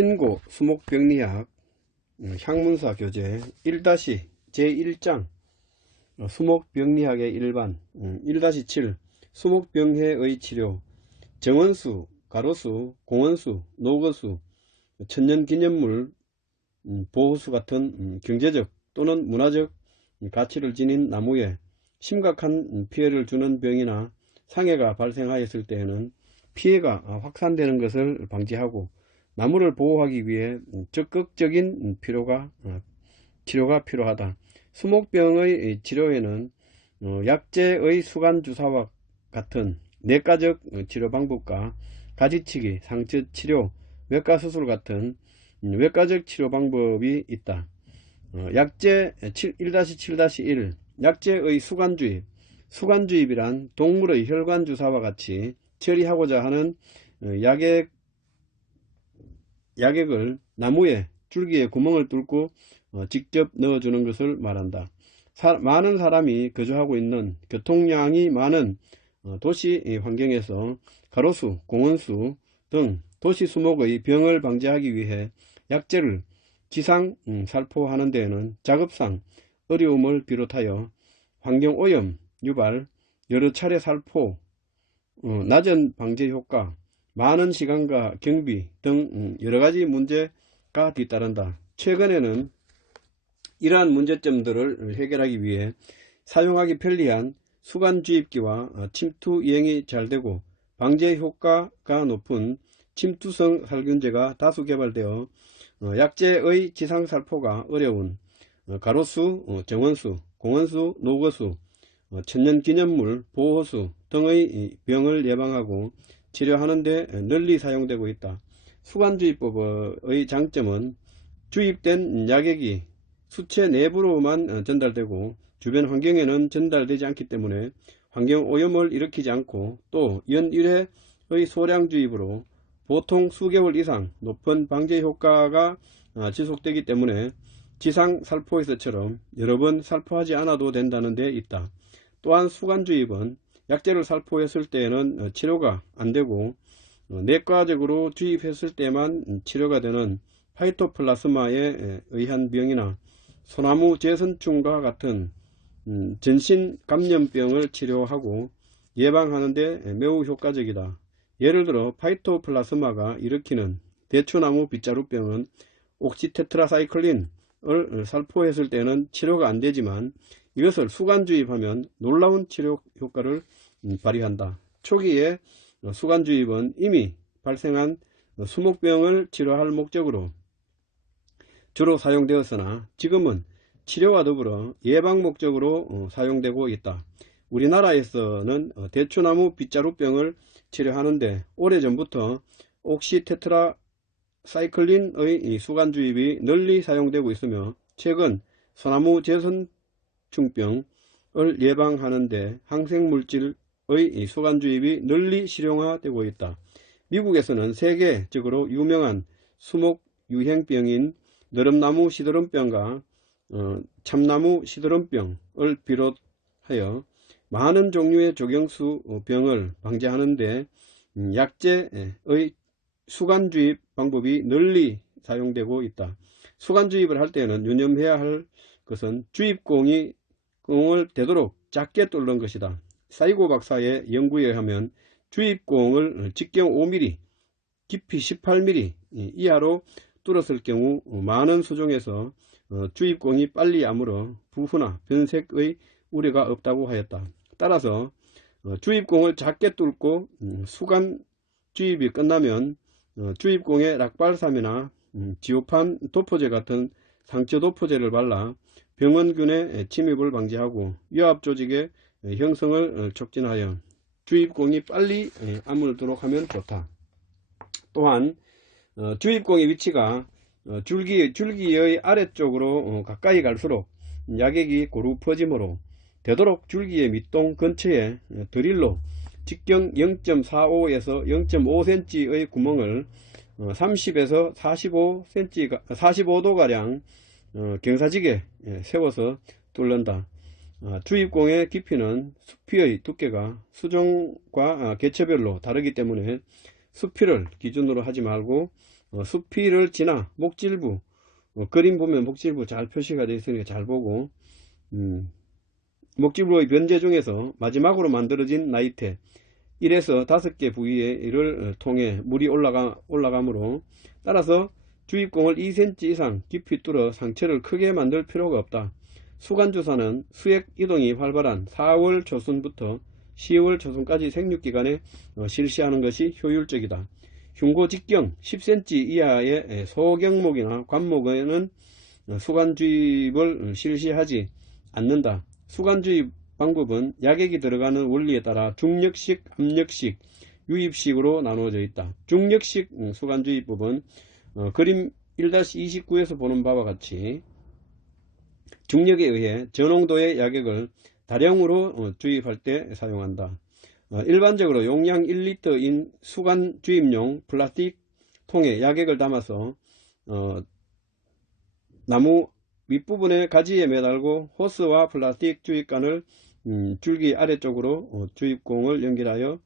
신고 수목병리학 향문사 교재 1-제1장 수목병리학의 일반 1-7 수목병해의 치료 정원수, 가로수, 공원수, 노거수, 천년기념물, 보호수 같은 경제적 또는 문화적 가치를 지닌 나무에 심각한 피해를 주는 병이나 상해가 발생하였을 때에는 피해가 확산되는 것을 방지하고 나무를 보호하기 위해 적극적인 치료가 필요하다. 수목병의 치료에는 약재의 수간주사와 같은 내과적 치료 방법과 가지치기, 상처치료, 외과수술 같은 외과적 치료 방법이 있다. 약재 1-7-1 약재의 수간주입 수간주입이란 동물의 혈관주사와 같이 처리하고자 하는 약액을 나무에 줄기에 구멍을 뚫고 직접 넣어주는 것을 말한다. 많은 사람이 거주하고 있는 교통량이 많은 도시 환경에서 가로수, 공원수 등 도시 수목의 병을 방지하기 위해 약재를 지상 살포하는 데에는 작업상 어려움을 비롯하여 환경오염 유발, 여러 차례 살포, 낮은 방제 효과, 많은 시간과 경비 등 여러가지 문제가 뒤따른다. 최근에는 이러한 문제점들을 해결하기 위해 사용하기 편리한 수간주입기와 침투 이행이 잘 되고 방제 효과가 높은 침투성 살균제가 다수 개발되어 약재의 지상 살포가 어려운 가로수, 정원수, 공원수, 노거수, 천년기념물, 보호수 등의 병을 예방하고 치료하는 데 널리 사용되고 있다. 수간주입법의 장점은 주입된 약액이 수체 내부로만 전달되고 주변 환경에는 전달되지 않기 때문에 환경오염을 일으키지 않고 또 연일회의 소량 주입으로 보통 수개월 이상 높은 방제 효과가 지속되기 때문에 지상 살포에서처럼 여러 번 살포하지 않아도 된다는 데 있다. 또한 수간주입은 약재를 살포했을 때에는 치료가 안되고 내과적으로 주입했을 때만 치료가 되는 파이토플라스마에 의한 병이나 소나무 제선충과 같은 전신 감염병을 치료하고 예방하는 데 매우 효과적이다. 예를 들어 파이토플라스마가 일으키는 대추나무 빗자루병은 옥시테트라사이클린을 살포했을 때는 치료가 안되지만 이것을 수간주입하면 놀라운 치료 효과를 발휘한다. 초기에 수간주입은 이미 발생한 수목병을 치료할 목적으로 주로 사용되었으나 지금은 치료와 더불어 예방 목적으로 사용되고 있다. 우리나라에서는 대추나무 빗자루병을 치료하는데 오래전부터 옥시테트라사이클린의 수간주입이 널리 사용되고 있으며 최근 소나무 제선충병을 예방하는 데 항생물질의 수간주입이 널리 실용화되고 있다. 미국에서는 세계적으로 유명한 수목 유행병인 너름나무 시드름병과 참나무 시드름병을 비롯하여 많은 종류의 조경수 병을 방지하는 데 약재의 수간주입 방법이 널리 사용되고 있다. 수간주입을 할 때는 유념해야 할 것은 주입공을 되도록 작게 뚫는 것이다. 사이고 박사의 연구에 의하면 주입공을 직경 5mm, 깊이 18mm 이하로 뚫었을 경우 많은 수종에서 주입공이 빨리 아물어 부후나 변색의 우려가 없다고 하였다. 따라서 주입공을 작게 뚫고 수간 주입이 끝나면 주입공에 락발삼이나 지오판 도포제 같은 상처 도포제를 발라 병원균의 침입을 방지하고 유압조직의 형성을 촉진하여 주입공이 빨리 아물도록 하면 좋다. 또한 주입공의 위치가 줄기의 아래쪽으로 가까이 갈수록 약액이 고루 퍼지므로 되도록 줄기의 밑동 근처에 드릴로 직경 0.45에서 0.5cm의 구멍을 30에서 45도가량 경사지게 세워서 뚫는다. 주입공의 깊이는 수피의 두께가 수종과 개체별로 다르기 때문에 수피를 기준으로 하지 말고 수피를 지나 목질부, 그림 보면 목질부 잘 표시가 되어 있으니까 잘 보고, 목질부의 변제 중에서 마지막으로 만들어진 나이테 1에서 5개 부위를 통해 물이 올라가므로 따라서 주입공을 2cm 이상 깊이 뚫어 상처를 크게 만들 필요가 없다. 수간주사는 수액 이동이 활발한 4월 초순부터 10월 초순까지 생육기간에 실시하는 것이 효율적이다. 흉고 직경 10cm 이하의 소경목이나 관목에는 수간주입을 실시하지 않는다. 수간주입 방법은 약액이 들어가는 원리에 따라 중력식, 압력식, 유입식으로 나누어져 있다. 중력식 수간주입법은 그림 1-29에서 보는 바와 같이 중력에 의해 저농도의 약액을 다량으로 주입할 때 사용한다. 일반적으로 용량 1리터인 수간 주입용 플라스틱 통에 약액을 담아서 나무 윗부분에 가지에 매달고 호스와 플라스틱 주입관을 줄기 아래쪽으로 주입공을 연결하여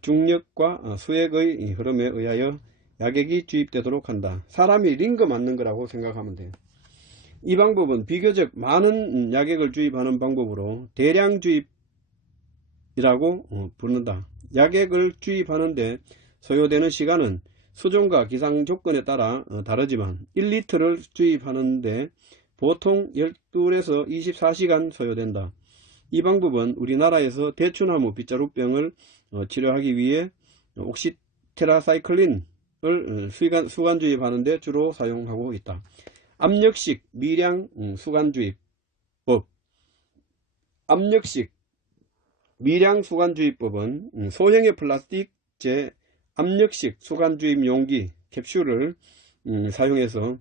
중력과 수액의 흐름에 의하여 약액이 주입되도록 한다. 사람이 링거 맞는 거라고 생각하면 돼요. 이 방법은 비교적 많은 약액을 주입하는 방법으로 대량 주입이라고 부른다. 약액을 주입하는데 소요되는 시간은 수종과 기상 조건에 따라 다르지만 1리터를 주입하는데 보통 12에서 24시간 소요된다. 이 방법은 우리나라에서 대추나무 빗자루병을 치료하기 위해 옥시테라사이클린을 수간주입하는 데 주로 사용하고 있다. 압력식 미량 수간주입법. 압력식 미량 수간주입법은 소형의 플라스틱제 압력식 수간주입 용기 캡슐을 사용해서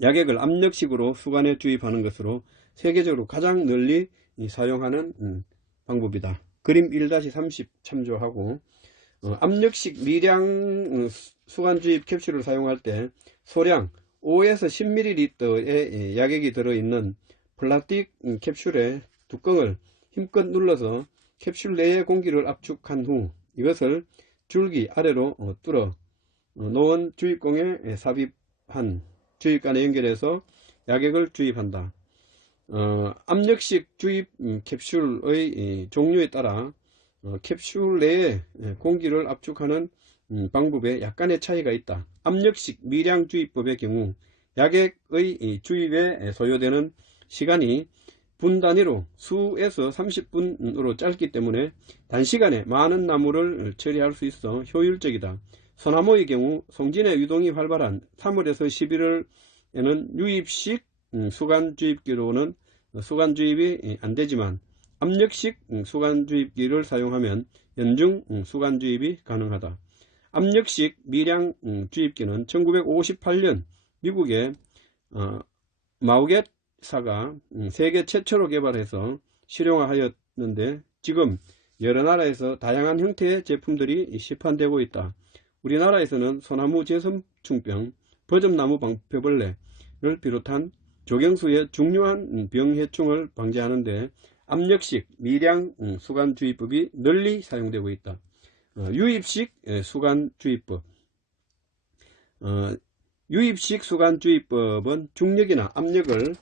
약액을 압력식으로 수간에 주입하는 것으로 세계적으로 가장 널리 사용하는 방법이다. 그림 1-30 참조하고, 압력식 미량 수간주입 캡슐을 사용할 때 소량 5에서 10ml의 약액이 들어있는 플라스틱 캡슐의 뚜껑을 힘껏 눌러서 캡슐 내의 공기를 압축한 후 이것을 줄기 아래로 뚫어 놓은 주입공에 삽입한 주입관에 연결해서 약액을 주입한다. 압력식 주입 캡슐의 종류에 따라 캡슐 내에 공기를 압축하는 방법에 약간의 차이가 있다. 압력식 미량 주입법의 경우 약액의 주입에 소요되는 시간이 분 단위로 수에서 30분으로 짧기 때문에 단시간에 많은 나무를 처리할 수 있어 효율적이다. 소나무의 경우 송진의 유동이 활발한 3월에서 11월에는 유입식 수간주입기로는 수간주입이 안되지만 압력식 수간주입기를 사용하면 연중 수간주입이 가능하다. 압력식 미량 주입기는 1958년 미국의 마우겟사가 세계 최초로 개발해서 실용화하였는데 지금 여러 나라에서 다양한 형태의 제품들이 시판되고 있다. 우리나라에서는 소나무 제섬충병, 버점나무 방패벌레를 비롯한 조경수의 중요한 병해충을 방지하는 데 압력식 미량 수간주입법이 널리 사용되고 있다. 유입식 수간주입법. 유입식 수간주입법은 중력이나 압력을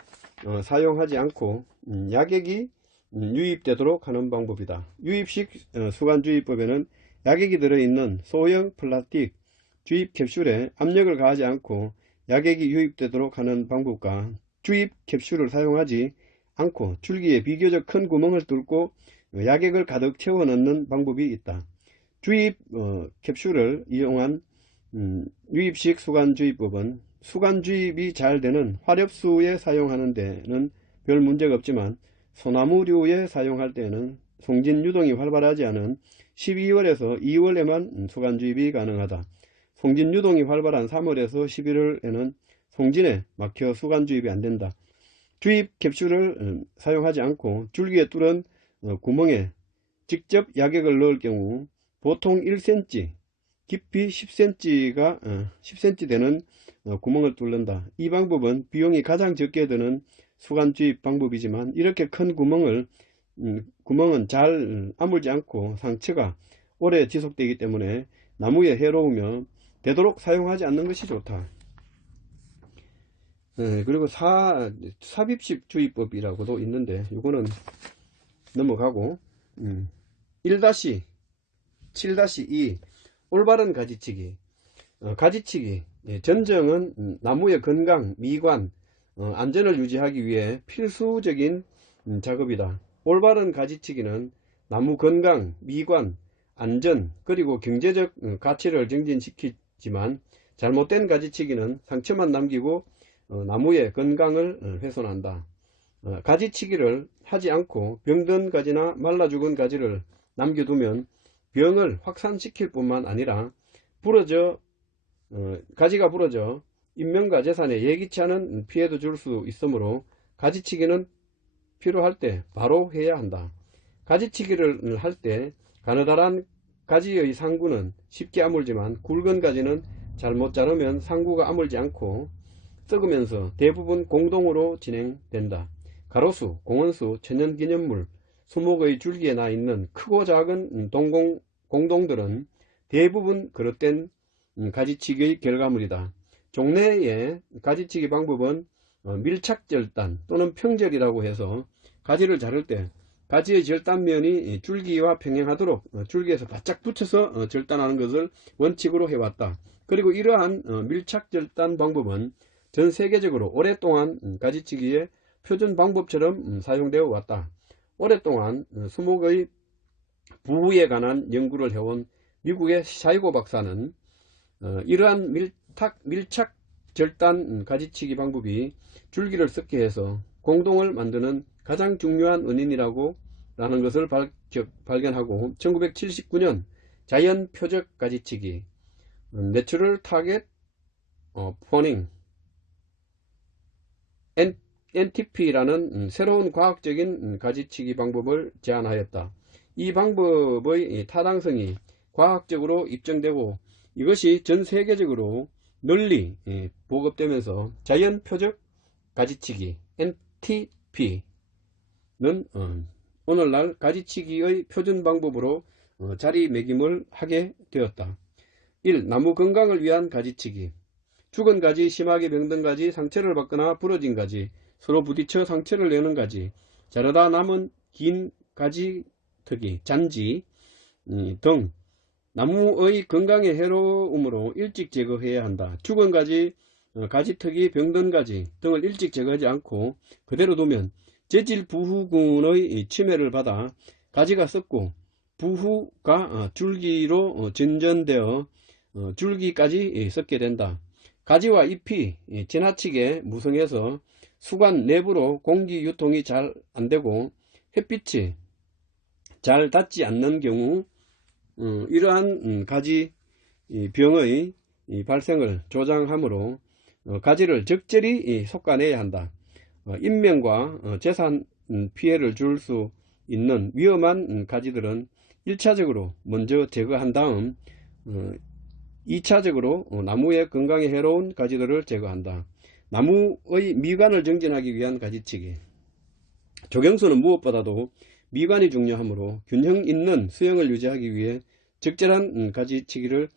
사용하지 않고 약액이 유입되도록 하는 방법이다. 유입식 수간주입법에는 약액이 들어있는 소형 플라스틱 주입 캡슐에 압력을 가하지 않고 약액이 유입되도록 하는 방법과 주입 캡슐을 사용하지 않고 줄기에 비교적 큰 구멍을 뚫고 약액을 가득 채워 넣는 방법이 있다. 주입 캡슐을 이용한 유입식 수간주입법은 수간주입이 잘 되는 화렵수에 사용하는 데는 별 문제가 없지만 소나무류에 사용할 때는 송진 유동이 활발하지 않은 12월에서 2월에만 수간주입이 가능하다. 송진 유동이 활발한 3월에서 11월에는 송진에 막혀 수간주입이 안된다. 주입 캡슐을 사용하지 않고 줄기에 뚫은 구멍에 직접 약액을 넣을 경우 보통 1cm, 깊이 10cm 되는 구멍을 뚫는다. 이 방법은 비용이 가장 적게 드는 수간주입 방법이지만 이렇게 큰 구멍은 잘 아물지 않고 상처가 오래 지속되기 때문에 나무에 해로우며 되도록 사용하지 않는 것이 좋다. 그리고 삽입식 주의법이라고도 있는데 이거는 넘어가고 1-7-2 올바른 가지치기. 가지치기 전정은 나무의 건강, 미관, 안전을 유지하기 위해 필수적인 작업이다. 올바른 가지치기는 나무 건강, 미관, 안전 그리고 경제적 가치를 증진시키지만 잘못된 가지치기는 상처만 남기고 나무의 건강을 훼손한다. 가지치기를 하지 않고 병든 가지나 말라 죽은 가지를 남겨두면 병을 확산시킬 뿐만 아니라 가지가 부러져 인명과 재산에 예기치 않은 피해도 줄 수 있으므로 가지치기는 필요할 때 바로 해야 한다. 가지치기를 할 때 가느다란 가지의 상구는 쉽게 아물지만 굵은 가지는 잘못 자르면 상구가 아물지 않고 썩으면서 대부분 공동으로 진행된다. 가로수, 공원수, 천연기념물, 수목의 줄기에 나 있는 크고 작은 공동들은 대부분 그릇된 가지치기의 결과물이다. 종래의 가지치기 방법은 밀착절단 또는 평절이라고 해서 가지를 자를 때 가지의 절단면이 줄기와 평행하도록 줄기에서 바짝 붙여서 절단하는 것을 원칙으로 해왔다. 그리고 이러한 밀착절단 방법은 전 세계적으로 오랫동안 가지치기의 표준 방법처럼 사용되어 왔다. 오랫동안 수목의 부후에 관한 연구를 해온 미국의 샤이고 박사는 이러한 밀착 절단 가지치기 방법이 줄기를 썩게 해서 공동을 만드는 가장 중요한 원인이라고 라는 것을 발견하고 1979년 자연 표적 가지치기 내추럴 타겟 포닝 NTP라는 새로운 과학적인 가지치기 방법을 제안하였다. 이 방법의 타당성이 과학적으로 입증되고 이것이 전 세계적으로 널리 보급되면서 자연 표적 가지치기 NTP는 오늘날 가지치기의 표준 방법으로 자리매김을 하게 되었다. 1. 나무 건강을 위한 가지치기. 죽은 가지, 심하게 병든 가지, 상처를 받거나 부러진 가지, 서로 부딪혀 상처를 내는 가지, 자르다 남은 긴 가지특이, 잔지 등 나무의 건강에 해로움으로 일찍 제거해야 한다. 죽은 가지, 가지특이, 병든 가지 등을 일찍 제거하지 않고 그대로 두면 재질 부후군의 침해를 받아 가지가 썩고 부후가 줄기로 전전되어 줄기까지 썩게 된다. 가지와 잎이 지나치게 무성해서 수관 내부로 공기 유통이 잘 안되고 햇빛이 잘 닿지 않는 경우 이러한 가지 병의 발생을 조장하므로 가지를 적절히 솎아내야 한다. 인명과 재산 피해를 줄 수 있는 위험한 가지들은 1차적으로 먼저 제거한 다음 2차적으로 나무의 건강에 해로운 가지들을 제거한다. 나무의 미관을 정진하기 위한 가지치기. 조경수는 무엇보다도 미관이 중요하므로 균형 있는 수영을 유지하기 위해 적절한 가지치기를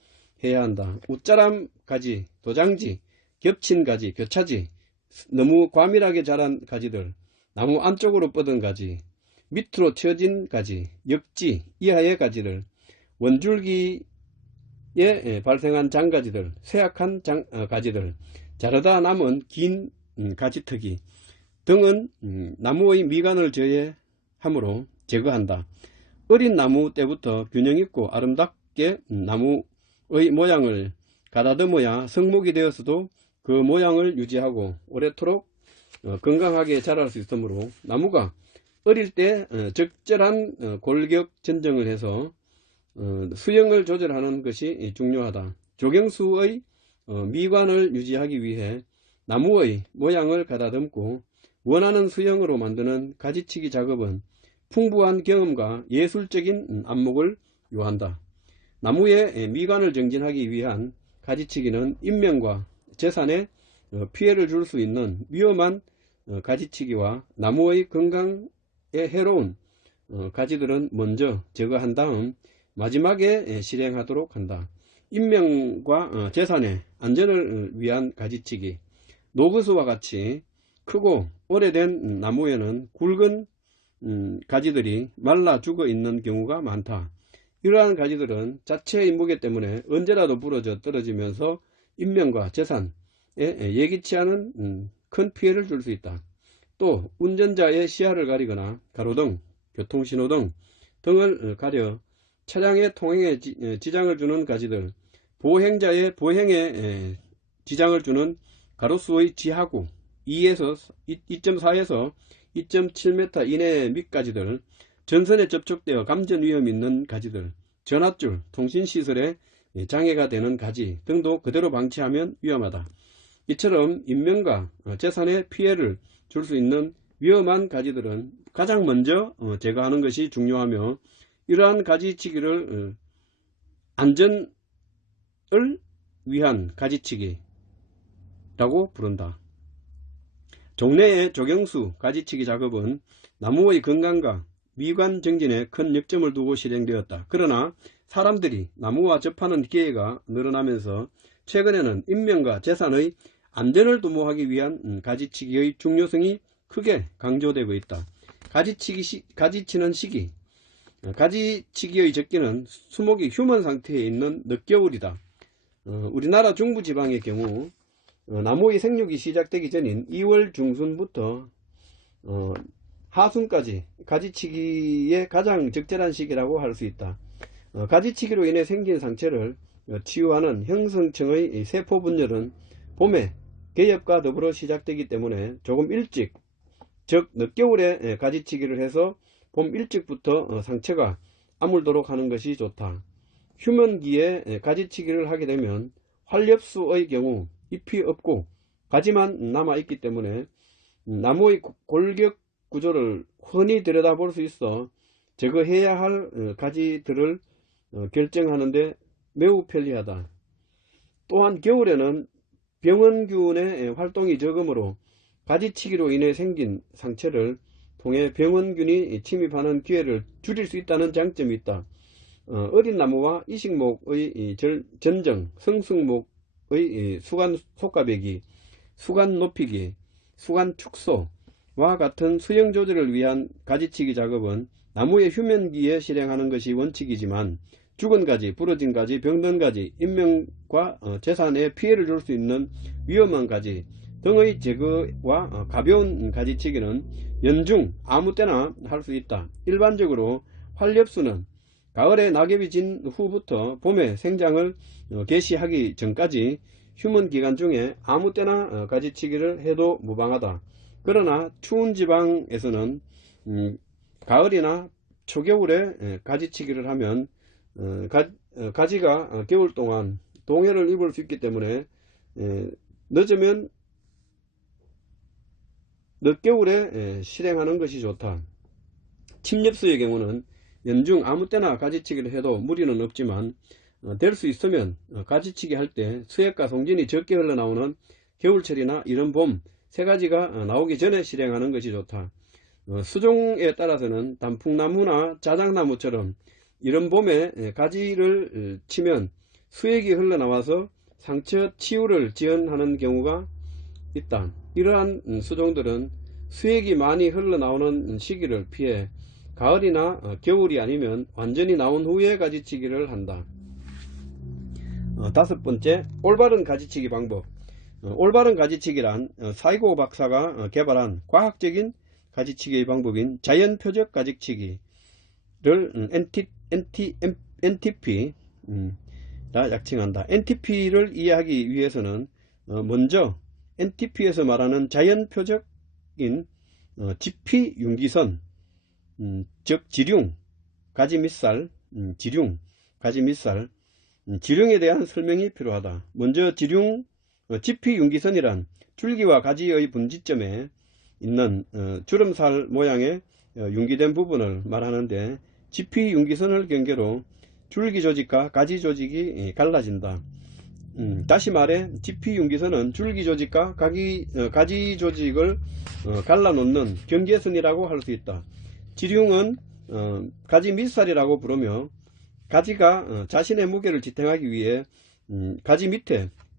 해야 한다. 웃자람 가지, 도장지, 겹친 가지, 교차지, 너무 과밀하게 자란 가지들, 나무 안쪽으로 뻗은 가지, 밑으로 처진 가지, 역지 이하의 가지들, 원줄기에 발생한 장가지들, 쇠약한 가지들, 자르다 남은 긴 가지특이 등은 나무의 미관을 저해하므로 제거한다. 어린 나무 때부터 균형있고 아름답게 나무의 모양을 가다듬어야 성목이 되었어도 그 모양을 유지하고 오래도록 건강하게 자랄 수 있으므로 나무가 어릴 때 적절한 골격 전정을 해서 수영을 조절하는 것이 중요하다. 조경수의 미관을 유지하기 위해 나무의 모양을 가다듬고 원하는 수영으로 만드는 가지치기 작업은 풍부한 경험과 예술적인 안목을 요한다. 나무의 미관을 정진하기 위한 가지치기는 인명과 재산에 피해를 줄 수 있는 위험한 가지치기와 나무의 건강에 해로운 가지들은 먼저 제거한 다음 마지막에 실행하도록 한다. 인명과 재산의 안전을 위한 가지치기. 노그스와 같이 크고 오래된 나무에는 굵은 가지들이 말라 죽어 있는 경우가 많다. 이러한 가지들은 자체의 무게 때문에 언제라도 부러져 떨어지면서 인명과 재산에 예기치 않은 큰 피해를 줄 수 있다. 또 운전자의 시야를 가리거나 가로등, 교통신호등 등을 가려 차량의 통행에 지장을 주는 가지들, 보행자의 보행에 지장을 주는 가로수의 지하구 2.4에서 2.7m 이내의 밑가지들, 전선에 접촉되어 감전 위험이 있는 가지들, 전압줄, 통신시설에 장애가 되는 가지 등도 그대로 방치하면 위험하다. 이처럼 인명과 재산에 피해를 줄 수 있는 위험한 가지들은 가장 먼저 제거하는 것이 중요하며, 이러한 가지치기를 안전을 위한 가지치기라고 부른다. 종래의 조경수 가지치기 작업은 나무의 건강과 미관 정진에 큰 역점을 두고 실행되었다. 그러나 사람들이 나무와 접하는 기회가 늘어나면서 최근에는 인명과 재산의 안전을 도모하기 위한 가지치기의 중요성이 크게 강조되고 있다. 가지치는 시기. 가지치기의 적기는 수목이 휴먼 상태에 있는 늦겨울이다. 우리나라 중부지방의 경우 나무의 생육이 시작되기 전인 2월 중순부터 하순까지 가지치기의 가장 적절한 시기라고 할 수 있다. 가지치기로 인해 생긴 상처를 치유하는 형성층의 세포 분열은 봄에 개엽과 더불어 시작되기 때문에 조금 일찍, 즉 늦겨울에 가지치기를 해서 봄 일찍부터 상처가 아물도록 하는 것이 좋다. 휴먼기에 가지치기를 하게 되면 활엽수의 경우 잎이 없고 가지만 남아 있기 때문에 나무의 골격 구조를 흔히 들여다볼 수 있어 제거해야 할 가지들을 결정하는데 매우 편리하다. 또한 겨울에는 병원균의 활동이 적으므로 가지치기로 인해 생긴 상처를 통해 병원균이 침입하는 기회를 줄일 수 있다는 장점이 있다. 어린 나무와 이식목의 전정, 성숙목의 수간 속가배기, 수간 높이기, 수간 축소와 같은 수영 조절을 위한 가지치기 작업은 나무의 휴면기에 실행하는 것이 원칙이지만, 죽은 가지, 부러진 가지, 병든 가지, 인명과 재산에 피해를 줄 수 있는 위험한 가지 등의 제거와 가벼운 가지치기는 연중 아무 때나 할 수 있다. 일반적으로 활엽수는 가을에 낙엽이 진 후부터 봄에 생장을 개시하기 전까지 휴먼 기간 중에 아무 때나 가지치기를 해도 무방하다. 그러나 추운 지방에서는 가을이나 초겨울에 가지치기를 하면 가지가 겨울 동안 동해를 입을 수 있기 때문에 늦으면 늦겨울에 실행하는 것이 좋다. 침엽수의 경우는 연중 아무 때나 가지치기를 해도 무리는 없지만 될 수 있으면 가지치기 할 때 수액과 송진이 적게 흘러나오는 겨울철이나 이른 봄 새가지가 나오기 전에 실행하는 것이 좋다. 수종에 따라서는 단풍나무나 자작나무처럼 이른 봄에 가지를 치면 수액이 흘러나와서 상처 치유를 지연하는 경우가 있다. 이러한 수종들은 수액이 많이 흘러나오는 시기를 피해 가을이나 겨울이 아니면 완전히 나온 후에 가지치기를 한다. 다섯 번째, 올바른 가지치기 방법. 올바른 가지치기란 사이고 박사가 개발한 과학적인 가지치기의 방법인 자연표적 가지치기를 NTP라 약칭한다. NTP를 이해하기 위해서는 먼저 NTP에서 말하는 자연표적인 지피융기선, 즉 지륭, 가지밑살, 지륭에 대한 설명이 필요하다. 먼저 지피융기선이란 줄기와 가지의 분지점에 있는 주름살 모양의 융기된 부분을 말하는데, 지피융기선을 경계로 줄기 조직과 가지 조직이 갈라진다. 다시 말해 지피융기선은 줄기 조직과 가지 조직을 갈라놓는 경계선이라고 할 수 있다. 지륭은 가지 밑살이라고 부르며 가지가 자신의 무게를 지탱하기 위해 가지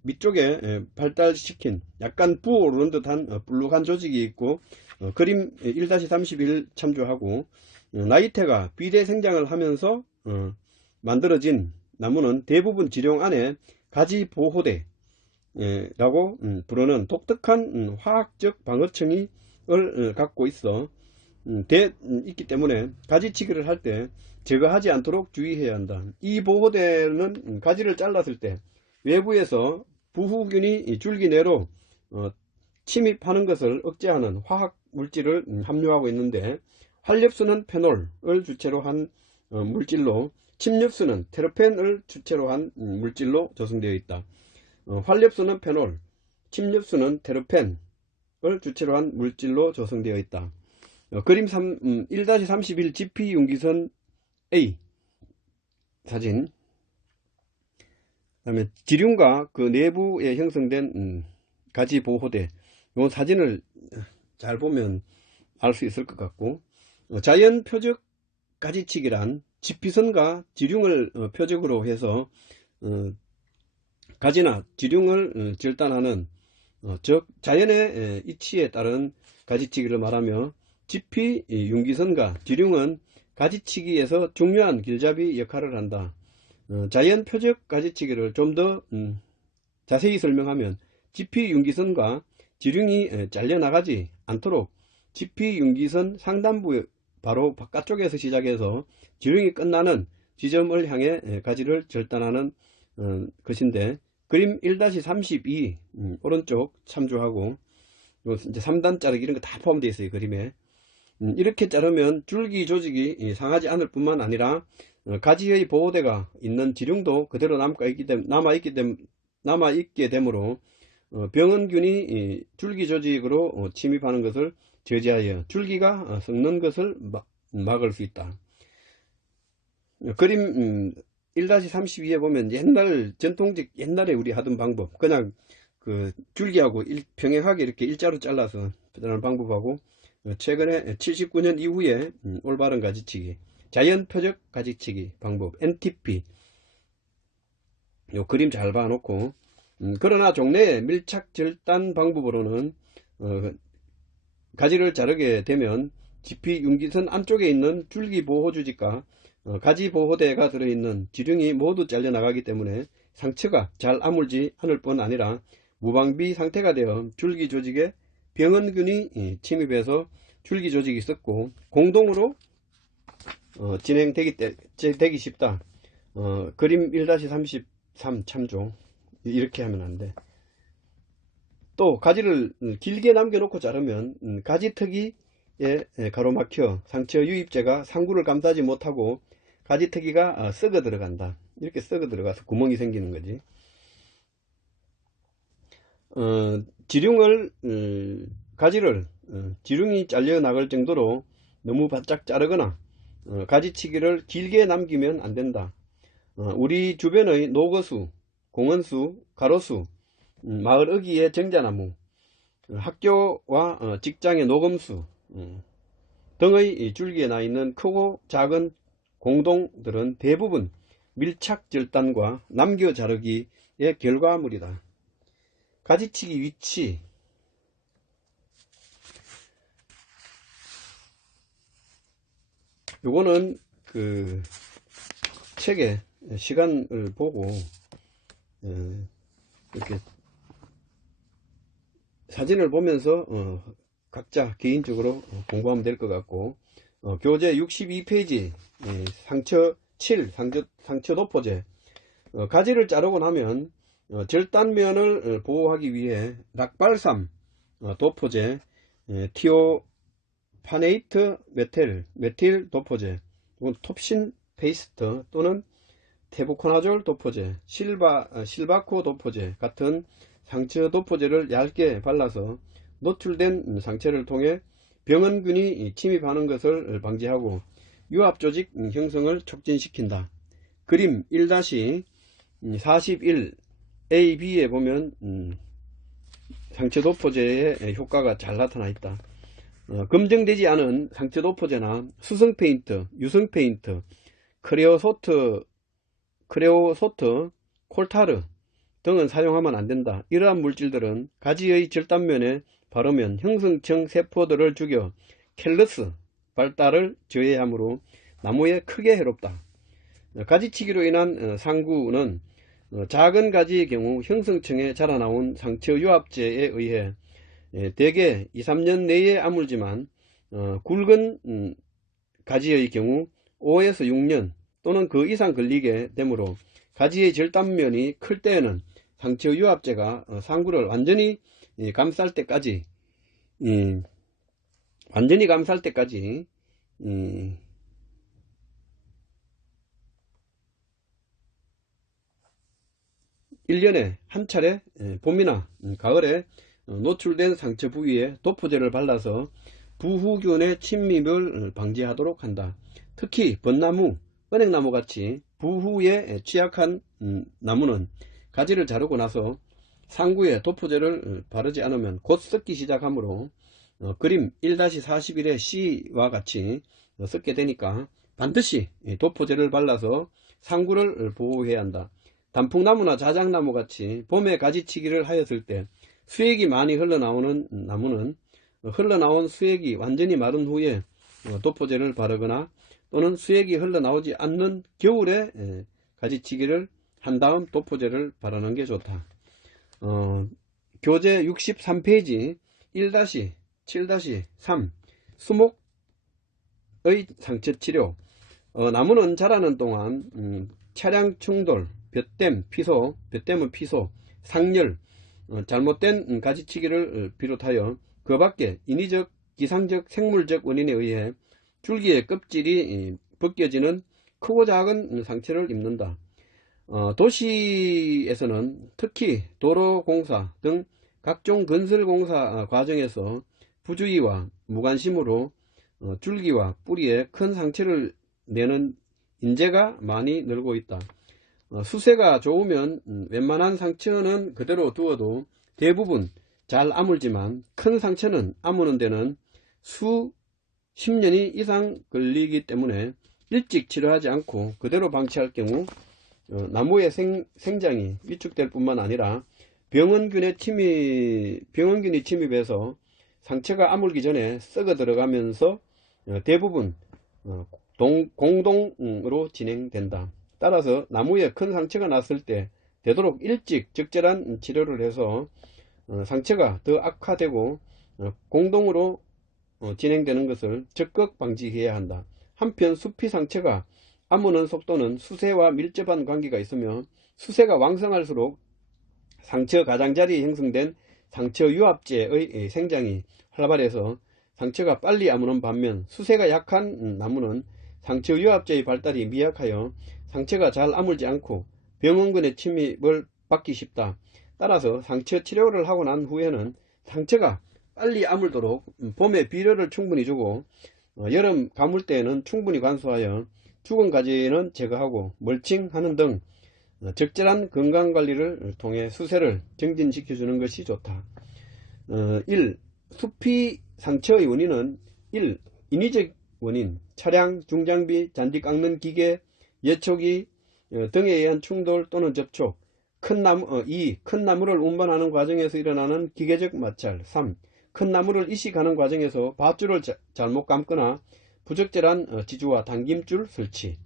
밑쪽에 발달시킨 약간 부어오르는 듯한 불룩한 조직이 있고, 그림 1-31 참조하고, 나이테가 비대 생장을 하면서 만들어진 나무는 대부분 지룡 안에 가지 보호대 라고 부르는 독특한 화학적 방어층을 갖고 있기 때문에 가지치기를 할 때 제거하지 않도록 주의해야 한다. 이 보호대는 가지를 잘랐을 때 외부에서 부후균이 줄기 내로 침입하는 것을 억제하는 화학 물질을 함유하고 있는데, 활엽수는 페놀을 주체로 한 물질로, 침엽수는 테르펜을 주체로 한 물질로 조성되어 있다. 활엽수는 페놀, 침엽수는 테르펜을 주체로 한 물질로 조성되어 있다. 그림 1-31 GP 용기선 A 사진. 그 다음에 지륜과 그 내부에 형성된 가지 보호대, 이 사진을 잘 보면 알 수 있을 것 같고, 자연 표적 가지치기란 지피선과 지륜을 표적으로 해서 가지나 지륜을 절단하는, 즉 자연의 이치에 따른 가지치기를 말하며, 지피 융기선과 지륜은 가지치기에서 중요한 길잡이 역할을 한다. 자연 표적 가지치기를 좀 더 자세히 설명하면, 지피 융기선과 지륜이 잘려나가지 않도록 지피 융기선 상단부 바로 바깥쪽에서 시작해서 지륜이 끝나는 지점을 향해 가지를 절단하는 것인데, 그림 1-32 오른쪽 참조하고, 이제 3단 자르기 이런 거 다 포함되어 있어요, 그림에. 이렇게 자르면 줄기 조직이 상하지 않을 뿐만 아니라 가지의 보호대가 있는 지륜도 그대로 남아있게 되므로 병원균이 줄기 조직으로 침입하는 것을 저지하여 줄기가 썩는 것을 막을 수 있다. 그림 1-32에 보면 전통적 옛날에 우리 하던 방법, 그냥 그 줄기하고 평행하게 이렇게 일자로 잘라서 하는 방법하고, 최근에 79년 이후에 올바른 가지치기, 자연 표적 가지치기 방법 NTP, 요 그림 잘 봐놓고, 그러나 종래의 밀착 절단 방법으로는 가지를 자르게 되면 지피 융기선 안쪽에 있는 줄기 보호 주직과 가지 보호대가 들어있는 지륜이 모두 잘려나가기 때문에 상처가 잘 아물지 않을 뿐 아니라 무방비 상태가 되어 줄기 조직에 병원균이 침입해서 줄기 조직이 썩고 공동으로 진행되기 쉽다. 그림 1-33 참조. 이렇게 하면 안돼. 또 가지를 길게 남겨놓고 자르면 가지특이에 가로막혀 상처 유입제가 상구를 감싸지 못하고 가지특이가 썩어 들어간다. 이렇게 썩어 들어가서 구멍이 생기는 거지. 가지를 지륜이 잘려 나갈 정도로 너무 바짝 자르거나 가지치기를 길게 남기면 안 된다. 우리 주변의 노거수, 공원수, 가로수, 마을 어귀의 정자나무, 학교와 직장의 녹음수 등의 줄기에 나 있는 크고 작은 공동들은 대부분 밀착 절단과 남겨 자르기의 결과물이다. 가지치기 위치. 요거는 그 책에 시간을 보고 이렇게 사진을 보면서 각자 개인적으로 공부하면 될 것 같고, 교재 62페이지 상처 7 상처 도포제. 가지를 자르고 나면 절단면을 보호하기 위해 락발삼 도포제, 티오파네이트 메틸 도포제, 톱신 페이스트 또는 테부코나졸 도포제, 실바코 도포제 같은 상처 도포제를 얇게 발라서 노출된 상처를 통해 병원균이 침입하는 것을 방지하고 유합조직 형성을 촉진시킨다. 그림 1-41 A, B에 보면 상처 도포제의 효과가 잘 나타나 있다. 검증되지 않은 상처 도포제나 수성 페인트, 유성 페인트, 크레오소트 크레오소트, 콜타르 등은 사용하면 안된다. 이러한 물질들은 가지의 절단면에 바르면 형성층 세포들을 죽여 켈러스 발달을 저해하므로 나무에 크게 해롭다. 가지치기로 인한 상구는 작은 가지의 경우 형성층에 자라나온 상처 유합제에 의해 대개 2~3년 내에 아물지만 굵은 가지의 경우 5에서 6년 또는 그 이상 걸리게 되므로 가지의 절단면이 클 때에는 상처 유합제가 상구를 완전히 감쌀 때까지 1년에 한 차례 봄이나 가을에 노출된 상처 부위에 도포제를 발라서 부후균의 침입을 방지하도록 한다. 특히 벚나무, 은행나무 같이 부후에 취약한 나무는 가지를 자르고 나서 상구에 도포제를 바르지 않으면 곧 썩기 시작하므로 그림 1-41의 C와 같이 썩게 되니까 반드시 도포제를 발라서 상구를 보호해야 한다. 단풍나무나 자작나무 같이 봄에 가지치기를 하였을 때 수액이 많이 흘러나오는 나무는 흘러나온 수액이 완전히 마른 후에 도포제를 바르거나 또는 수액이 흘러나오지 않는 겨울에 가지치기를 한 다음 도포제를 바르는 게 좋다. 교재 63페이지 1-7-3 수목의 상처치료. 나무는 자라는 동안 차량 충돌, 볕댐, 피소, 볕댐은 피소, 상열, 잘못된 가지치기를 비롯하여 그 밖에 인위적, 기상적, 생물적 원인에 의해 줄기의 껍질이 벗겨지는 크고 작은 상처를 입는다. 도시에서는 특히 도로공사 등 각종 건설공사 과정에서 부주의와 무관심으로 줄기와 뿌리에 큰 상처를 내는 인재가 많이 늘고 있다. 수세가 좋으면 웬만한 상처는 그대로 두어도 대부분 잘 아물지만 큰 상처는 아무는 데는 수십 년이 이상 걸리기 때문에 일찍 치료하지 않고 그대로 방치할 경우 나무의 생장이 위축될 뿐만 아니라 병원균이 침입해서 상처가 아물기 전에 썩어 들어가면서 대부분 공동으로 진행된다. 따라서 나무에 큰 상처가 났을 때 되도록 일찍 적절한 치료를 해서 상처가 더 악화되고 공동으로 진행되는 것을 적극 방지해야 한다. 한편 숲이 상처가 아무는 속도는 수세와 밀접한 관계가 있으며 수세가 왕성할수록 상처 가장자리에 형성된 상처 유합제의 생장이 활발해서 상처가 빨리 아무는 반면 수세가 약한 나무는 상처 유합제의 발달이 미약하여 상처가 잘 아물지 않고 병원균의 침입을 받기 쉽다. 따라서 상처 치료를 하고 난 후에는 상처가 빨리 아물도록 봄에 비료를 충분히 주고 여름 가물 때에는 충분히 관수하여 죽은 가지는 제거하고 멀칭하는 등 적절한 건강관리를 통해 수세를 정진시켜 주는 것이 좋다. 1. 숲이 상처의 원인은 1. 인위적 원인, 차량, 중장비, 잔디 깎는 기계, 예초기 등에 의한 충돌 또는 접촉. 2. 큰 나무를 운반하는 과정에서 일어나는 기계적 마찰. 3. 큰 나무를 이식하는 과정에서 밧줄을 잘못 감거나 부적절한 지주와 당김줄 설치.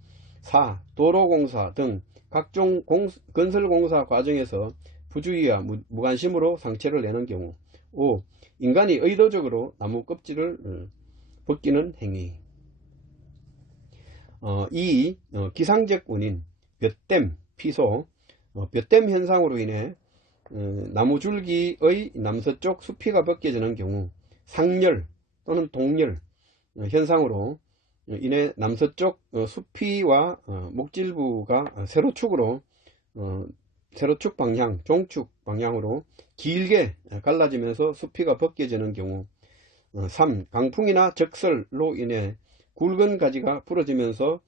4. 도로공사 등 각종 건설공사 과정에서 부주의와 무관심으로 상처를 내는 경우. 5. 인간이 의도적으로 나무 껍질을 벗기는 행위. 2. 기상적 원인, 볕댐, 피소. 볕댐 현상으로 인해 나무 줄기의 남서쪽 수피가 벗겨지는 경우, 상열 또는 동열 현상으로 인해 남서쪽 수피와 목질부가 세로축 방향, 종축 방향으로 길게 갈라지면서 수피가 벗겨지는 경우. 3. 강풍이나 적설로 인해 굵은 가지가 부러지면서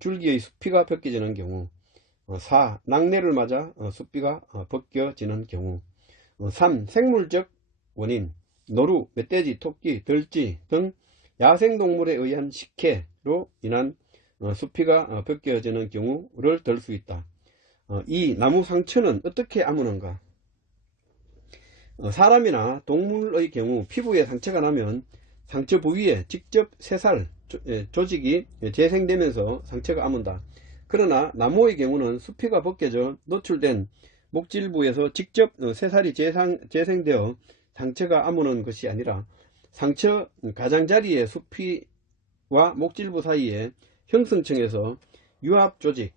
줄기의 수피가 벗겨지는 경우. 4. 낙뢰를 맞아 수피가 벗겨지는 경우. 3. 생물적 원인, 노루, 멧돼지, 토끼, 들쥐 등 야생동물에 의한 식해로 인한 수피가 벗겨지는 경우를 들 수 있다. 이 나무 상처는 어떻게 아무는가? 사람이나 동물의 경우 피부에 상처가 나면 상처 부위에 직접 새살 조직이 재생되면서 상처가 아문다. 그러나 나무의 경우는 수피가 벗겨져 노출된 목질부에서 직접 새살이 재생되어 상처가 아무는 것이 아니라 상처 가장자리의 수피와 목질부 사이에 형성층에서 유압 조직이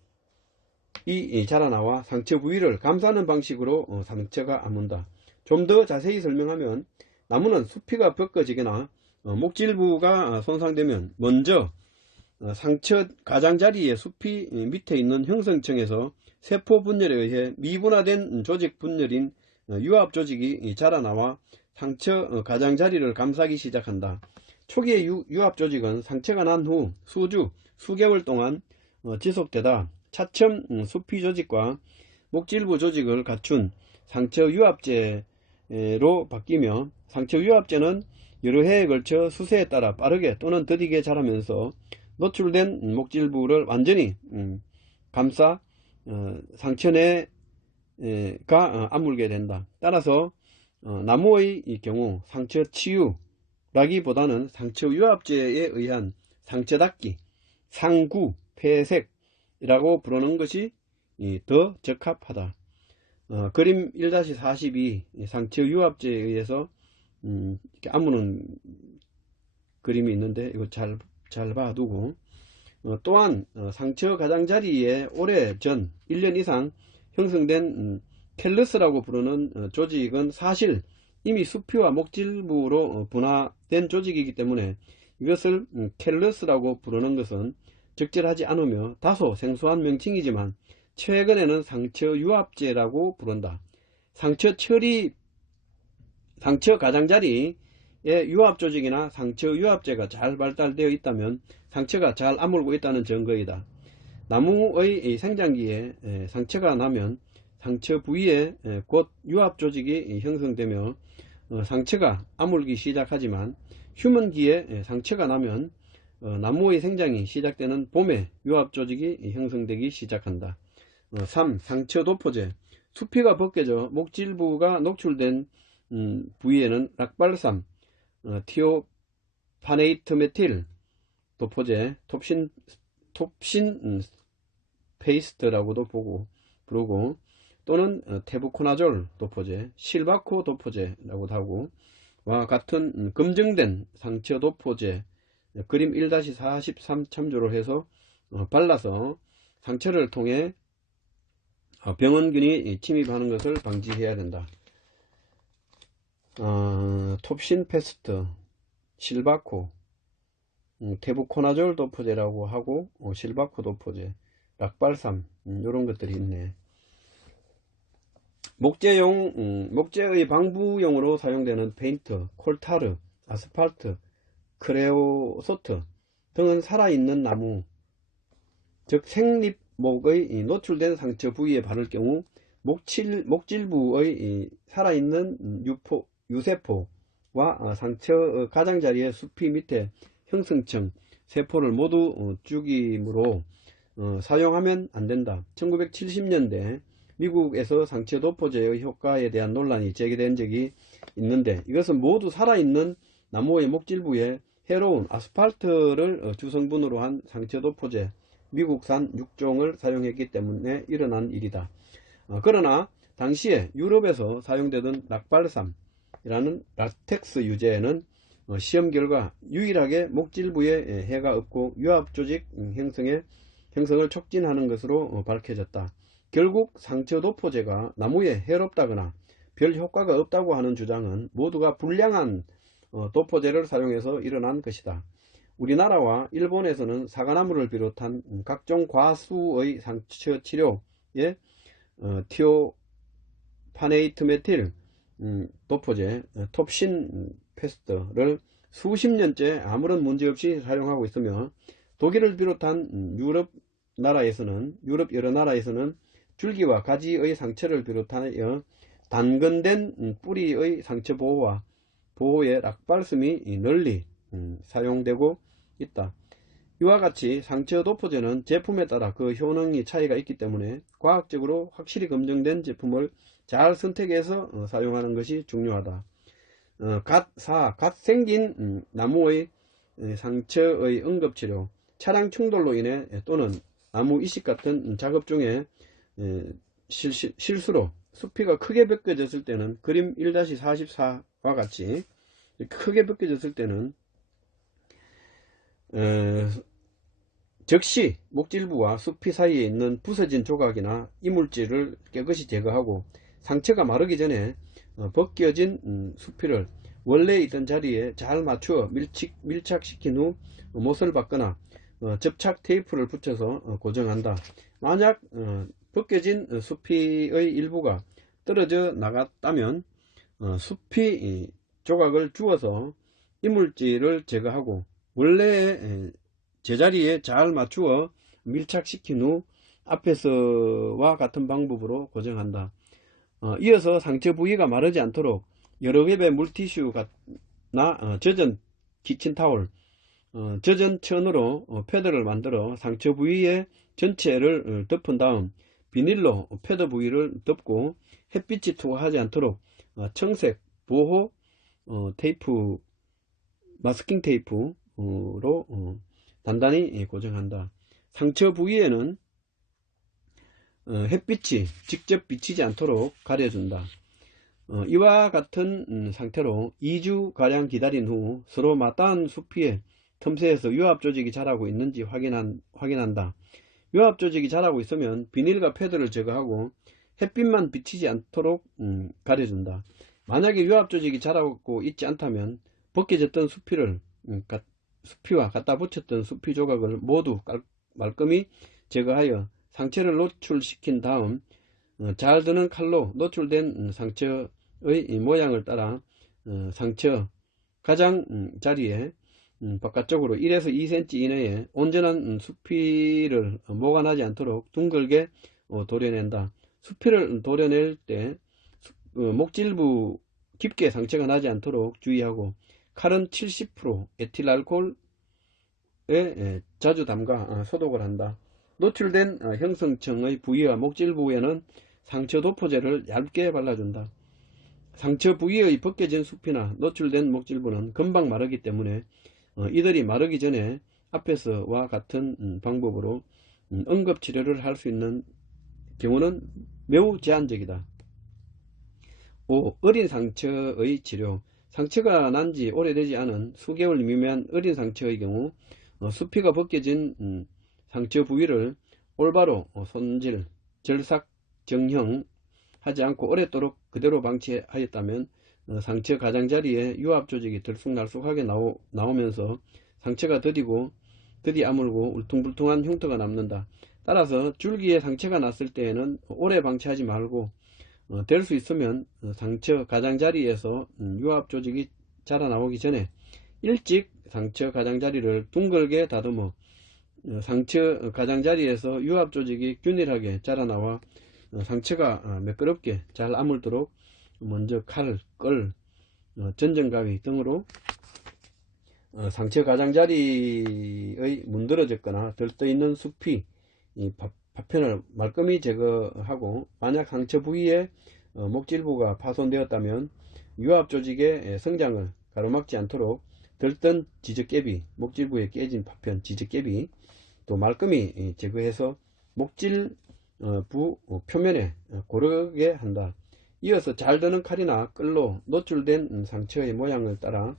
자라나와 상처 부위를 감싸는 방식으로 상처가 아문다. 좀 더 자세히 설명하면 나무는 수피가 벗겨지거나 목질부가 손상되면 먼저 상처 가장자리의 수피 밑에 있는 형성층에서 세포 분열에 의해 미분화된 조직 분열인 유압 조직이 자라나와 상처 가장자리를 감싸기 시작한다. 초기의 유압 조직은 상처가 난 후 수개월 동안 지속되다 차츰 수피 조직과 목질부 조직을 갖춘 상처 유압제로 바뀌며, 상처 유압제는 여러 해에 걸쳐 수세에 따라 빠르게 또는 더디게 자라면서 노출된 목질부를 완전히 감싸 상처 내가 아물게 된다. 따라서 나무의 경우 상처 치유라기보다는 상처 유압제에 의한 상처 닦기, 상구, 폐색이라고 부르는 것이 더 적합하다. 그림 1-42 상처 유압제에 의해서 이렇게 아무는 그림이 있는데 이거 잘 봐두고, 또한 상처 가장자리에 오래전 1년 이상 형성된 켈러스라고 부르는 조직은 사실 이미 수피와 목질부로 분화된 조직이기 때문에 이것을 켈러스라고 부르는 것은 적절하지 않으며 다소 생소한 명칭이지만 최근에는 상처 유압제라고 부른다. 상처 가장자리에 유압 조직이나 상처 유압제가 잘 발달되어 있다면 상처가 잘 아물고 있다는 증거이다. 나무의 생장기에 상처가 나면 상처 부위에 곧 유압 조직이 형성되며 상처가 아물기 시작하지만 휴먼기에 상처가 나면 나무의 생장이 시작되는 봄에 유압 조직이 형성되기 시작한다. 3. 상처 도포제. 수피가 벗겨져 목질부가 녹출된 부위에는 락발삼, 티오파네이트 메틸 도포제, 톱신 페이스트라고도 부르고, 또는 테부코나졸 도포제, 실바코 도포제라고도 하고, 와 같은 검증된 상처 도포제 그림 1-43 참조를 해서 발라서 상처를 통해 병원균이 침입하는 것을 방지해야 된다. 톱신 페스트, 실바코, 테부코나졸 도포제라고 하고 실바코 도포제, 락발삼 이런 것들이 있네. 목재의 방부용으로 사용되는 페인트, 콜타르, 아스팔트, 크레오소트 등은 살아있는 나무, 즉 생립목의 노출된 상처 부위에 바를 경우 목질부의 살아있는 유세포와 상처 가장자리의 수피 밑에 형성층 세포를 모두 죽이므로 사용하면 안된다. 1970년대 미국에서 상처 도포제의 효과에 대한 논란이 제기된 적이 있는데, 이것은 모두 살아있는 나무의 목질부에 해로운 아스팔트를 주성분으로 한 상처 도포제 미국산 6종을 사용했기 때문에 일어난 일이다. 그러나 당시에 유럽에서 사용되던 락발삼이라는 라텍스 유제는 시험 결과 유일하게 목질부에 해가 없고 유압 조직 형성을 촉진하는 것으로 밝혀졌다. 결국 상처 도포제가 나무에 해롭다거나 별 효과가 없다고 하는 주장은 모두가 불량한 도포제를 사용해서 일어난 것이다. 우리나라와 일본에서는 사과나무를 비롯한 각종 과수의 상처 치료에 티오파네이트 메틸 도포제, 톱신 페스트를 수십 년째 아무런 문제없이 사용하고 있으며, 독일을 비롯한 유럽 여러 나라에서는 줄기와 가지의 상처를 비롯하여 단건된 뿌리의 상처 보호에 락발삼이 널리 사용되고 있다. 이와 같이 상처 도포제는 제품에 따라 그 효능이 차이가 있기 때문에 과학적으로 확실히 검증된 제품을 잘 선택해서 사용하는 것이 중요하다. 갓 생긴 나무의 상처의 응급치료, 차량 충돌로 인해 또는 나무 이식 같은 작업 중에 실수로 숲이가 크게 벗겨졌을 때는 그림 1-44와 같이 크게 벗겨졌을 때는 즉시 목질부와 숲이 사이에 있는 부서진 조각이나 이물질을 깨끗이 제거하고 상처가 마르기 전에 벗겨진 숲이를 원래 있던 자리에 잘 맞추어 밀착시킨 후 못을 박거나 접착 테이프를 붙여서 고정한다. 만약 벗겨진 숲이의 일부가 떨어져 나갔다면 숲이 조각을 주워서 이물질을 제거하고 원래의 제자리에 잘 맞추어 밀착시킨 후 앞에서와 같은 방법으로 고정한다. 이어서 상처 부위가 마르지 않도록 여러 겹의 물티슈나 젖은 키친타올, 젖은 천으로 패드를 만들어 상처 부위의 전체를 덮은 다음 비닐로 패드 부위를 덮고 햇빛이 투하하지 않도록 청색 보호 테이프, 마스킹 테이프로 단단히 고정한다. 상처 부위에는 햇빛이 직접 비치지 않도록 가려준다. 이와 같은 상태로 2주가량 기다린 후 서로 맞닿은 숲이의 틈새에서 유압 조직이 자라고 있는지 확인한다. 유압 조직이 자라고 있으면 비닐과 패드를 제거하고 햇빛만 비치지 않도록 가려준다. 만약에 유압 조직이 자라고 있지 않다면 벗겨졌던 숲이와 갖다 붙였던 숲이 조각을 모두 말끔히 제거하여 상처를 노출시킨 다음 잘 드는 칼로 노출된 상처의 모양을 따라 상처 가장자리에 바깥쪽으로 1에서 2cm 이내에 온전한 숲이를 모관하지 않도록 둥글게 도려낸다. 숲이를 도려낼 때 목질부 깊게 상처가 나지 않도록 주의하고 칼은 70% 에틸알코올에 자주 담가 소독을 한다. 노출된 형성층의 부위와 목질부에는 상처 도포제를 얇게 발라준다. 상처 부위의 벗겨진 숲이나 노출된 목질부는 금방 마르기 때문에 이들이 마르기 전에 앞에서와 같은 방법으로 응급치료를 할 수 있는 경우는 매우 제한적이다. 5. 어린 상처의 치료. 상처가 난 지 오래되지 않은 수개월 미만 어린 상처의 경우 숲이가 벗겨진 상처 부위를 올바로 손질, 절삭, 정형 하지 않고 오랫도록 그대로 방치하였다면 상처 가장자리에 유압 조직이 들쑥날쑥하게 나오면서 상처가 더디 아물고 울퉁불퉁한 흉터가 남는다. 따라서 줄기에 상처가 났을 때에는 오래 방치하지 말고 될 수 있으면 상처 가장자리에서 유압 조직이 자라나오기 전에 일찍 상처 가장자리를 둥글게 다듬어 상처 가장자리에서 유압 조직이 균일하게 자라나와 상처가 매끄럽게 잘 아물도록 먼저 칼, 끌, 전정가위 등으로 상처 가장자리의 문드러졌거나 들떠있는 숲이 파편을 말끔히 제거하고 만약 상처 부위에 목질부가 파손되었다면 유압 조직의 성장을 가로막지 않도록 들뜬 지적깨비, 목질부에 깨진 파편, 지적깨비 또 말끔히 제거해서 목질부 표면에 고르게 한다. 이어서 잘 드는 칼이나 끌로 노출된 상처의 모양을 따라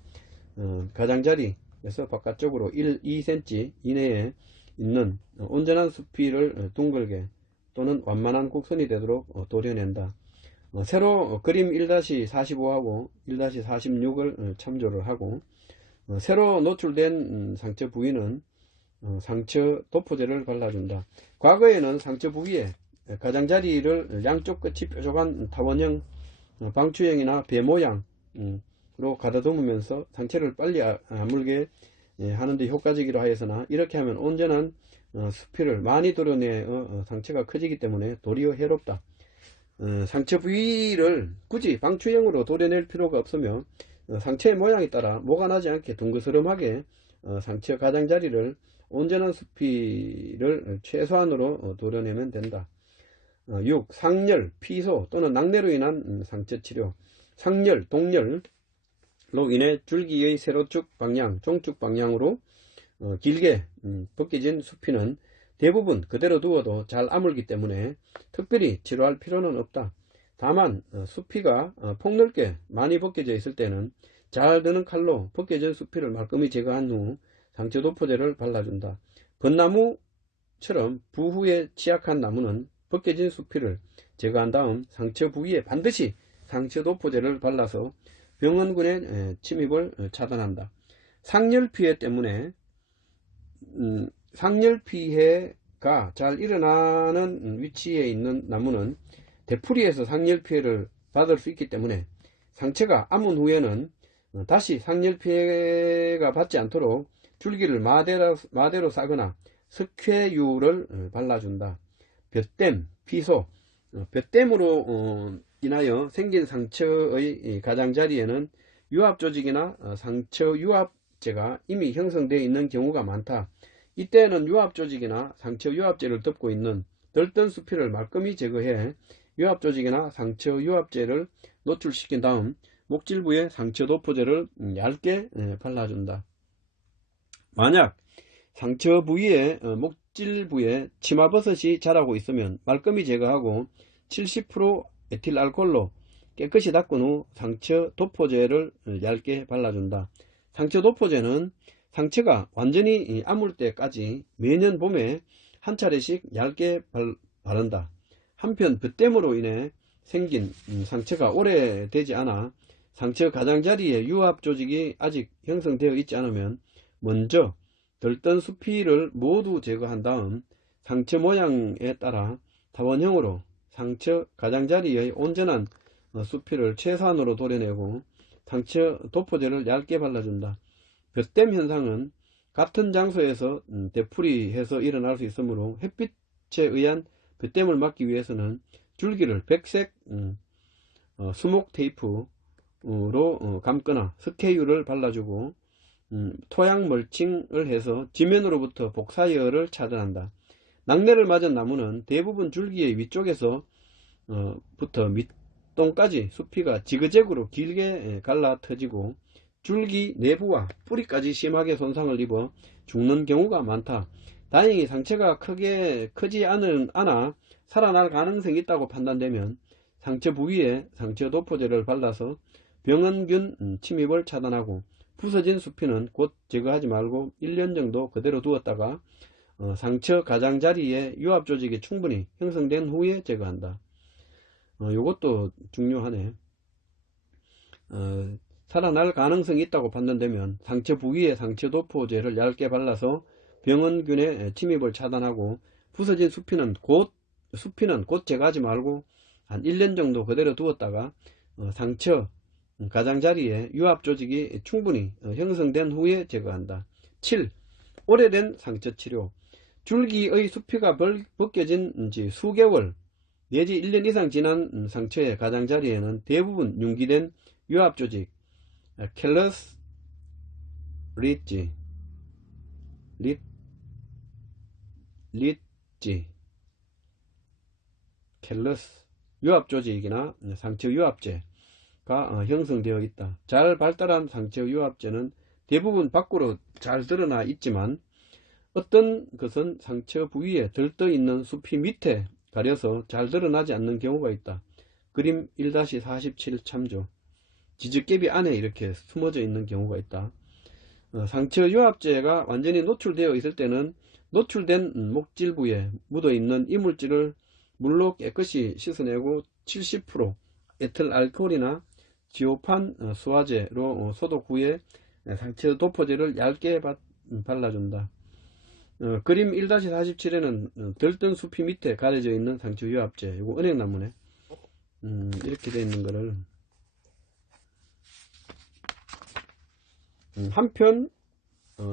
가장자리에서 바깥쪽으로 2cm 이내에 있는 온전한 숲이를 둥글게 또는 완만한 곡선이 되도록 도려낸다. 새로 그림 1-45하고 1-46을 참조를 하고 새로 노출된 상처 부위는 상처 도포제를 발라준다. 과거에는 상처 부위에 가장자리를 양쪽 끝이 뾰족한 타원형, 방추형이나 배 모양으로 가다듬으면서 상처를 빨리 아물게 하는데 효과적이라 하였으나 이렇게 하면 온전한 숲이를 많이 도려내 상처가 커지기 때문에 도리어 해롭다. 상처 부위를 굳이 방추형으로 도려낼 필요가 없으며 상처의 모양에 따라 모가 나지 않게 둥그스름하게 상처 가장자리를 온전한 수피를 최소한으로 도려내면 된다. 6. 상열, 피소 또는 낙내로 인한 상처 치료. 상열, 동열로 인해 줄기의 세로축 방향, 종축 방향으로 길게 벗겨진 수피는 대부분 그대로 두어도 잘 아물기 때문에 특별히 치료할 필요는 없다. 다만 수피가 폭넓게 많이 벗겨져 있을 때는 잘 드는 칼로 벗겨진 수피를 말끔히 제거한 후 상처 도포제를 발라준다. 벚나무처럼 부후에 취약한 나무는 벗겨진 수피를 제거한 다음 상처 부위에 반드시 상처 도포제를 발라서 병원군의 침입을 차단한다. 상열피해 때문에 상열피해가 잘 일어나는 위치에 있는 나무는 되풀이해서 상열피해를 받을 수 있기 때문에 상처가 아문 후에는 다시 상열피해가 받지 않도록 줄기를 마대로 싸거나 석회유를 발라준다. 볕댐, 피소. 볕댐으로 인하여 생긴 상처의 가장자리에는 유압조직이나 상처 유압제가 이미 형성되어 있는 경우가 많다. 이때는 유압조직이나 상처 유압제를 덮고 있는 들뜬 수피를 말끔히 제거해 유압조직이나 상처 유압제를 노출시킨 다음 목질부에 상처 도포제를 얇게 발라준다. 만약 상처 부위에 목질부에 치마버섯이 자라고 있으면 말끔히 제거하고 70% 에틸알코올로 깨끗이 닦은 후 상처 도포제를 얇게 발라준다. 상처 도포제는 상처가 완전히 아물 때까지 매년 봄에 한 차례씩 얇게 바른다. 한편 볕댐으로 인해 생긴 상처가 오래되지 않아 상처 가장자리에 유압 조직이 아직 형성되어 있지 않으면 먼저 들뜬 수피를 모두 제거한 다음 상처 모양에 따라 타원형으로 상처 가장자리의 온전한 수피를 최소한으로 도려내고 상처 도포제를 얇게 발라준다. 볕댐 현상은 같은 장소에서 되풀이해서 일어날 수 있으므로 햇빛에 의한 볕댐을 막기 위해서는 줄기를 백색 수목 테이프로 감거나 석회유를 발라주고 토양 멀칭을 해서 지면으로부터 복사열을 차단한다. 낙내를 맞은 나무는 대부분 줄기의 위쪽에서 부터 밑동까지 수피가 지그재그로 길게 갈라 터지고 줄기 내부와 뿌리까지 심하게 손상을 입어 죽는 경우가 많다. 다행히 상처가 크지 않아 살아날 가능성이 있다고 판단되면 상처 부위에 상처 도포제를 발라서 병원균 침입을 차단하고 부서진 수피는 곧 제거하지 말고 1년 정도 그대로 두었다가 상처 가장자리에 유압조직이 충분히 형성된 후에 제거한다. 요것도 중요하네. 살아날 가능성이 있다고 판단되면 상처 부위에 상처 도포제를 얇게 발라서 병원균의 침입을 차단하고 부서진 수피는 곧 제거하지 말고 한 1년 정도 그대로 두었다가 상처 가장자리에 유압조직이 충분히 형성된 후에 제거한다. 7. 오래된 상처치료. 줄기의 수피가 벗겨진 지 수개월 내지 1년 이상 지난 상처의 가장자리에는 대부분 융기된 유압조직 캘러스 리지 캘러스 유압조직이나 상처 유압제가 형성되어 있다. 잘 발달한 상처 유압제는 대부분 밖으로 잘 드러나 있지만 어떤 것은 상처 부위에 들떠 있는 수피 밑에 가려서 잘 드러나지 않는 경우가 있다. 그림 1-47 참조. 지적개비 안에 이렇게 숨어져 있는 경우가 있다. 상처 유압제가 완전히 노출되어 있을 때는 노출된 목질부에 묻어 있는 이물질을 물로 깨끗이 씻어내고 70% 에틸알코올이나 지오판 수화제로 소독 후에 상처 도포제를 얇게 발라준다. 그림 1-47에는 들뜬 수피 밑에 가려져 있는 상처 유압제, 이거 은행나무네. 이렇게 되어 있는 거를 한편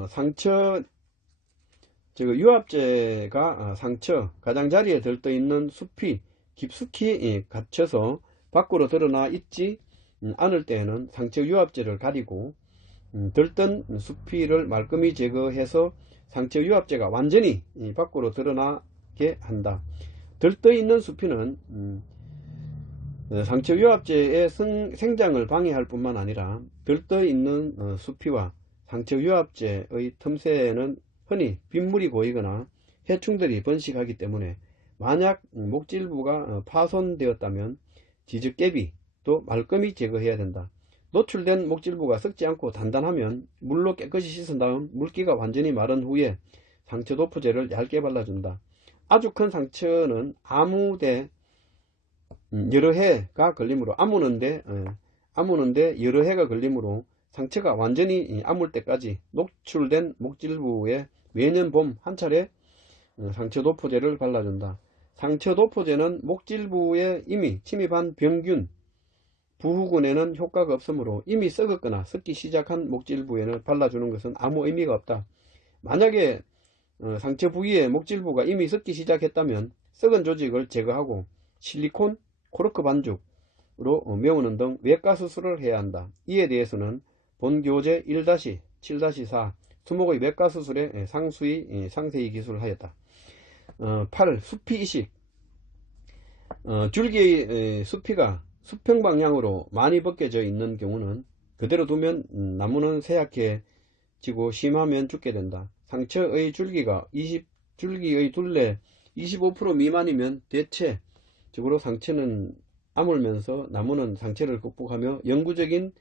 상처 유압제가 상처 가장자리에 들떠 있는 수피 깊숙이 갇혀서 밖으로 드러나 있지 않을 때에는 상처 유압제를 가리고 들뜬 수피를 말끔히 제거해서 상처 유합제가 완전히 밖으로 드러나게 한다. 들떠 있는 수피는 상처 유합제의 생장을 방해할 뿐만 아니라 들떠 있는 수피와 상처 유합제의 틈새에는 흔히 빗물이 고이거나 해충들이 번식하기 때문에 만약 목질부가 파손되었다면 지적개비 또 말끔히 제거해야 된다. 노출된 목질부가 썩지 않고 단단하면 물로 깨끗이 씻은 다음 물기가 완전히 마른 후에 상처 도포제를 얇게 발라준다. 아주 큰 상처는 아무데 여러 해가 걸리므로 아무는데 여러 해가 걸리므로 상처가 완전히 아물 때까지 노출된 목질부에 매년 봄 한 차례 상처 도포제를 발라준다. 상처 도포제는 목질부에 이미 침입한 병균, 부후군에는 효과가 없으므로 이미 썩었거나 썩기 시작한 목질부에는 발라주는 것은 아무 의미가 없다. 만약에 상처 부위에 목질부가 이미 썩기 시작했다면 썩은 조직을 제거하고 실리콘, 코르크 반죽으로 메우는 등 외과 수술을 해야 한다. 이에 대해서는 본교재 1-7-4 수목의 외과 수술에 상세히 기술하였다. 8. 수피 이식. 줄기의 수피가 수평 방향으로 많이 벗겨져 있는 경우는 그대로 두면 나무는 쇠약해지고 심하면 죽게 된다. 상처의 줄기의 둘레 25% 미만이면 대체적으로 상처는 아물면서 나무는 상처를 극복하며 영구적인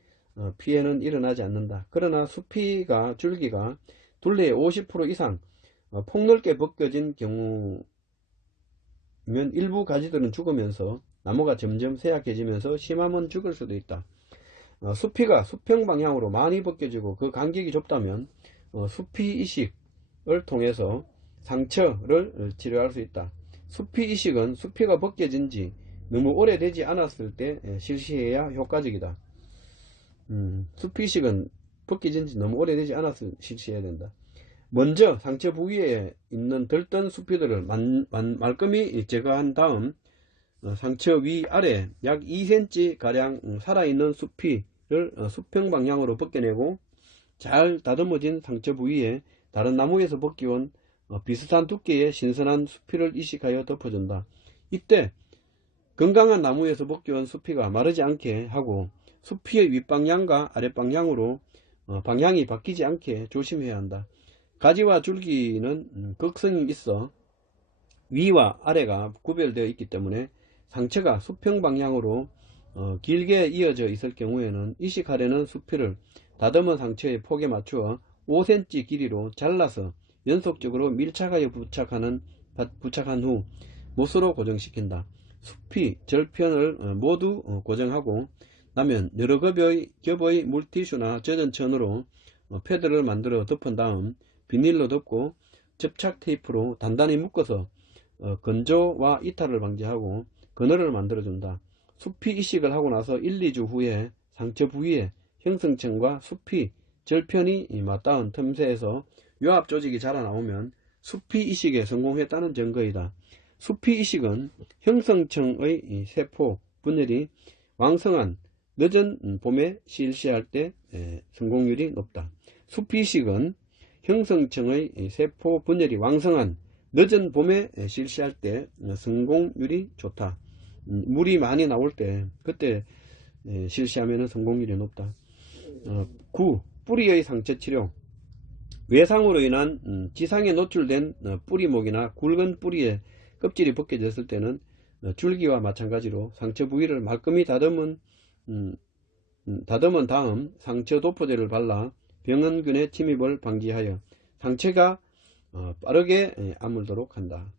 피해는 일어나지 않는다. 그러나 줄기가 둘레의 50% 이상 폭넓게 벗겨진 경우면 일부 가지들은 죽으면서 나무가 점점 쇠약해지면서 심하면 죽을 수도 있다. 수피가 수평 방향으로 많이 벗겨지고 그 간격이 좁다면 수피 이식을 통해서 상처를 치료할 수 있다. 수피 이식은 수피가 벗겨진 지 너무 오래되지 않았을 때 실시해야 효과적이다. 수피 이식은 벗겨진 지 너무 오래되지 않았을 때 실시해야 된다. 먼저 상처 부위에 있는 들뜬 수피들을 말끔히 제거한 다음 상처 위아래 약 2cm 가량 살아있는 수피를 수평 방향으로 벗겨내고 잘 다듬어진 상처 부위에 다른 나무에서 벗겨온 비슷한 두께의 신선한 수피를 이식하여 덮어준다. 이때 건강한 나무에서 벗겨온 수피가 마르지 않게 하고 수피의 윗방향과 아랫방향으로 방향이 바뀌지 않게 조심해야 한다. 가지와 줄기는 극성이 있어 위와 아래가 구별되어 있기 때문에 상처가 수평 방향으로 길게 이어져 있을 경우에는 이식하려는 수피를 다듬은 상처의 폭에 맞추어 5cm 길이로 잘라서 연속적으로 밀착하여 부착한 후 못으로 고정시킨다. 수피, 절편을 모두 고정하고 나면 여러 겹의 물티슈나 젖은 천으로 패드를 만들어 덮은 다음 비닐로 덮고 접착 테이프로 단단히 묶어서 건조와 이탈을 방지하고 그늘을 만들어준다. 수피 이식을 하고 나서 1-2주 후에 상처 부위에 형성층과 수피, 절편이 맞닿은 틈새에서 유합 조직이 자라나오면 수피 이식에 성공했다는 증거이다. 수피 이식은 형성층의 세포 분열이 왕성한 늦은 봄에 실시할 때 성공률이 높다. 수피 이식은 형성층의 세포 분열이 왕성한 늦은 봄에 실시할 때 성공률이 좋다. 물이 많이 나올 때 그때 실시하면 성공률이 높다. 9. 뿌리의 상처 치료. 외상으로 인한 지상에 노출된 뿌리목이나 굵은 뿌리에 껍질이 벗겨졌을 때는 줄기와 마찬가지로 상처 부위를 말끔히 다듬은 다음 상처 도포제를 발라 병원균의 침입을 방지하여 상처가 빠르게 아물도록 한다.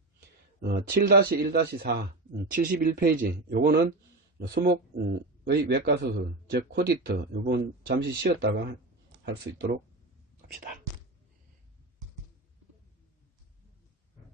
7-1-4 71페이지 요거는 수목의 외과수술 즉 코디트 요건 잠시 쉬었다가 할 수 있도록 합시다.